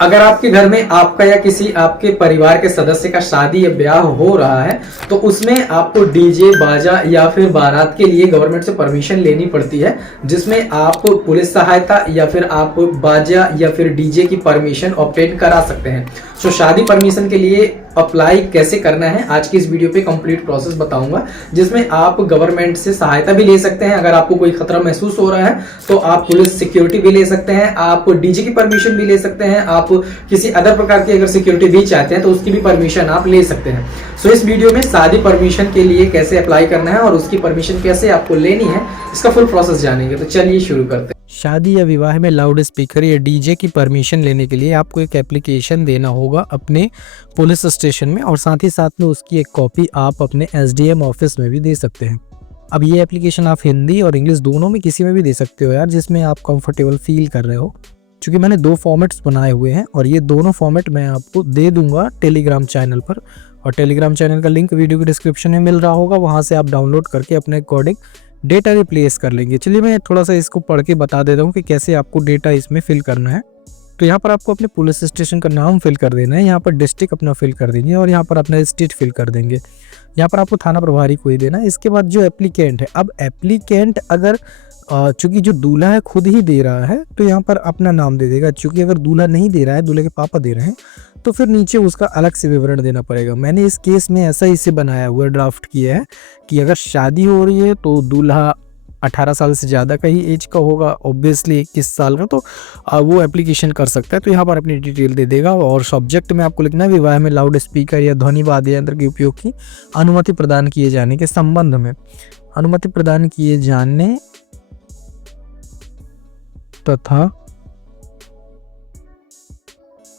अगर आपके घर में आपका या किसी आपके परिवार के सदस्य का शादी या ब्याह हो रहा है तो उसमें आपको डीजे बाजा या फिर बारात के लिए गवर्नमेंट से परमिशन लेनी पड़ती है, जिसमें आप पुलिस सहायता या फिर आप बाजा या फिर डीजे की परमिशन ऑब्टेन करा सकते हैं। सो शादी परमिशन के लिए अप्लाई कैसे करना है आज की इस वीडियो पे कंप्लीट प्रोसेस बताऊंगा, जिसमें आप गवर्नमेंट से सहायता भी ले सकते हैं। अगर आपको कोई खतरा महसूस हो रहा है तो आप पुलिस सिक्योरिटी भी ले सकते हैं, आप डीजे की परमिशन भी ले सकते हैं, आप किसी अदर प्रकार की अगर सिक्योरिटी भी चाहते हैं तो उसकी भी परमिशन आप ले सकते हैं। सो इस वीडियो में शादी परमिशन के लिए कैसे अप्लाई करना है और उसकी परमिशन कैसे आपको लेनी है, इसका फुल प्रोसेस जानेंगे। तो चलिए शुरू करते हैं। शादी या विवाह में लाउड स्पीकर या डीजे की परमिशन लेने के लिए आपको एक एप्लीकेशन देना होगा अपने पुलिस स्टेशन में, और साथ ही साथ में उसकी एक कॉपी आप अपने एसडीएम ऑफिस में भी दे सकते हैं। अब ये एप्लीकेशन आप हिंदी और इंग्लिश दोनों में किसी में भी दे सकते हो यार, जिसमें आप कंफर्टेबल फील कर रहे हो। क्योंकि मैंने 2 फॉर्मेट्स बनाए हुए हैं और ये दोनों फॉर्मेट मैं आपको दे दूंगा टेलीग्राम चैनल पर, और टेलीग्राम चैनल का लिंक वीडियो के डिस्क्रिप्शन में मिल रहा होगा, वहाँ से आप डाउनलोड करके अपने अकॉर्डिंग डेटा रिप्लेस कर लेंगे। चलिए मैं थोड़ा सा इसको पढ़ के बता देता हूँ कि कैसे आपको डेटा इसमें फिल करना है। तो यहाँ पर आपको अपने पुलिस स्टेशन का नाम फिल कर देना है, यहाँ पर डिस्ट्रिक्ट अपना फिल कर देंगे और यहाँ पर अपना स्टेट फिल कर देंगे। यहाँ पर आपको थाना प्रभारी कोई देना है। इसके बाद जो एप्लीकेंट है, अब एप्लीकेंट अगर चूंकि जो दूल्हा है खुद ही दे रहा है तो यहाँ पर अपना नाम दे देगा। चूंकि अगर दूल्हा नहीं दे रहा है, दूल्हे के पापा दे रहे हैं, तो फिर नीचे उसका अलग से विवरण देना पड़ेगा। मैंने इस केस में ऐसा इसे बनाया हुआ ड्राफ्ट किया है कि अगर शादी हो रही है तो दूल्हा 18 साल से ज़्यादा का ही एज का होगा, ऑब्वियसली 21 साल का, तो वो एप्लीकेशन कर सकता है। तो यहाँ पर अपनी डिटेल दे देगा और सब्जेक्ट में आपको लिखना है विवाह में लाउड स्पीकर या ध्वनि वाद्य यंत्र के उपयोग की अनुमति प्रदान किए जाने के संबंध में, अनुमति प्रदान किए जाने तथा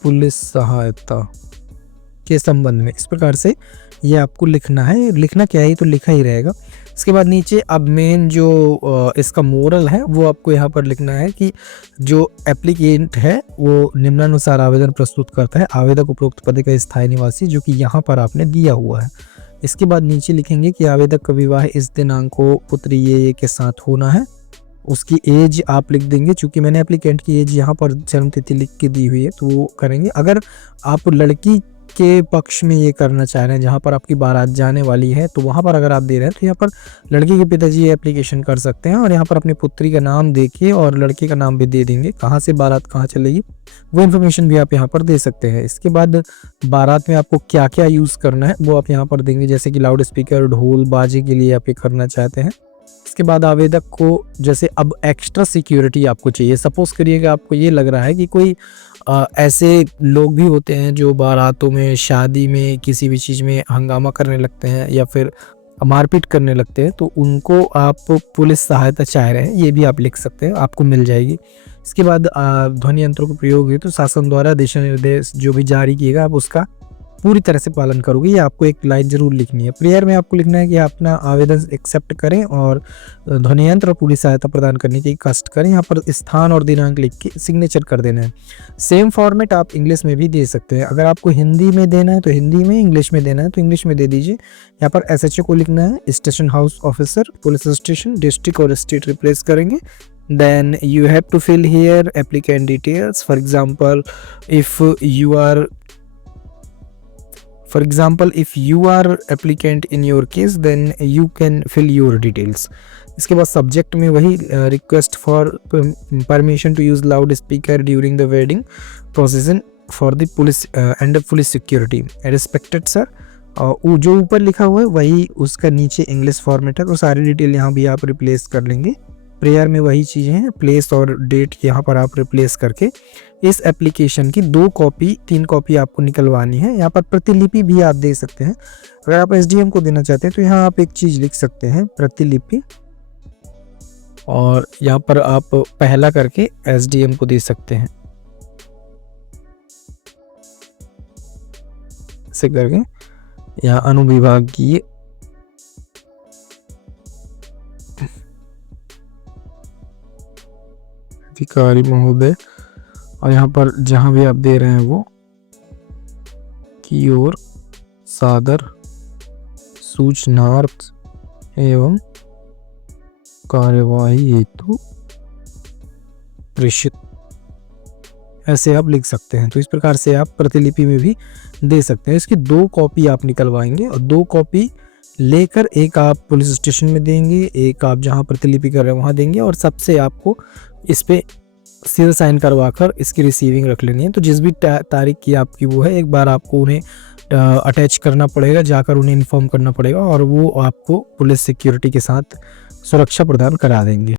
पुलिस सहायता के संबंध में, इस प्रकार से ये आपको लिखना है। लिखना क्या है, तो लिखा ही रहेगा। इसके बाद नीचे अब मेन जो इसका मोरल है वो आपको यहाँ पर लिखना है कि जो एप्लीकेंट है वो निम्नानुसार आवेदन प्रस्तुत करता है। आवेदक उपरोक्त पद का स्थायी निवासी, जो कि यहाँ पर आपने दिया हुआ है। इसके बाद नीचे लिखेंगे कि आवेदक का विवाह इस दिनांक को पुत्री ये के साथ होना है। उसकी एज आप लिख देंगे, चूंकि मैंने एप्लीकेंट की एज यहाँ पर जन्म तिथि लिख के दी हुई है तो वो करेंगे। अगर आप लड़की के पक्ष में ये करना चाह रहे हैं जहाँ पर आपकी बारात जाने वाली है, तो वहाँ पर अगर आप दे रहे हैं तो यहाँ पर लड़की के पिताजी ये एप्लीकेशन कर सकते हैं और यहाँ पर अपनी पुत्री का नाम देके और लड़के का नाम भी दे देंगे, कहाँ से बारात कहाँ चलेगी वो इन्फॉर्मेशन भी आप यहाँ पर दे सकते हैं। इसके बाद बारात में आपको क्या क्या यूज़ करना है वो आप यहाँ पर देंगे, जैसे कि लाउड स्पीकर, ढोल, बाजे के लिए आप ये करना चाहते हैं। इसके बाद आवेदक को जैसे अब एक्स्ट्रा सिक्योरिटी आपको चाहिए। सपोज करिएगा आपको ये लग रहा है कि कोई ऐसे लोग भी होते हैं जो बारातों में, शादी में, किसी भी चीज़ में हंगामा करने लगते हैं या फिर मारपीट करने लगते हैं, तो उनको आप पुलिस सहायता चाह रहे हैं, ये भी आप लिख सकते हैं, आपको मिल जाएगी। इसके बाद ध्वनि यंत्रों का प्रयोग है तो शासन द्वारा दिशा निर्देश जो भी जारी किएगा आप उसका पूरी तरह से पालन करोगे, ये आपको एक लाइन जरूर लिखनी है। प्रेयर में आपको लिखना है कि आप अपना आवेदन एक्सेप्ट करें और ध्वनि यंत्र और पुलिस सहायता प्रदान करने की कष्ट करें। यहाँ पर स्थान और दिनांक लिख के सिग्नेचर कर देना है। सेम फॉर्मेट आप इंग्लिश में भी दे सकते हैं। अगर आपको हिंदी में देना है तो हिंदी में, इंग्लिश में देना है तो इंग्लिश में दे दीजिए। यहाँ पर SHO को लिखना है, station house officer, police station, district और स्टेट रिप्लेस करेंगे। Then you have to fill here applicant details. For example, if you are applicant in your case, then you can fill your details. इसके बाद subject में वही request for permission to use loud speaker during the wedding procession for the police and police security respected sir. और जो ऊपर लिखा हुआ है वही उसका नीचे इंग्लिश फॉर्मेट है, तो सारी डिटेल यहाँ भी आप रिप्लेस कर लेंगे। प्रेयर में वही चीज़ें हैं, प्लेस और डेट यहाँ पर आप रिप्लेस करके इस एप्लीकेशन की 2 कॉपी 3 कॉपी आपको निकलवानी है। यहाँ पर प्रतिलिपि भी आप दे सकते हैं। अगर आप SDM को देना चाहते हैं तो यहाँ आप एक चीज़ लिख सकते हैं, प्रतिलिपि, और यहाँ पर आप पहला करके SDM को दे सकते हैं, ऐसे करके। यहाँ अनुविभागीय अधिकारी महोदय, और यहाँ पर जहाँ भी आप दे रहे हैं वो की ओर सादर सूचनार्थ एवं कार्यवाही हेतु प्रेषित, ऐसे आप लिख सकते हैं। तो इस प्रकार से आप प्रतिलिपि में भी दे सकते हैं। इसकी 2 कॉपी आप निकलवाएंगे और 2 कॉपी लेकर एक आप पुलिस स्टेशन में देंगे, एक आप जहाँ प्रतिलिपि कर रहे हैं वहाँ देंगे, और सबसे आपको इस पे सील साइन करवा कर इसकी रिसीविंग रख लेनी है। तो जिस भी तारीख की आपकी वो है, एक बार आपको उन्हें अटैच करना पड़ेगा, जाकर उन्हें इन्फॉर्म करना पड़ेगा और वो आपको पुलिस सिक्योरिटी के साथ सुरक्षा प्रदान करा देंगे।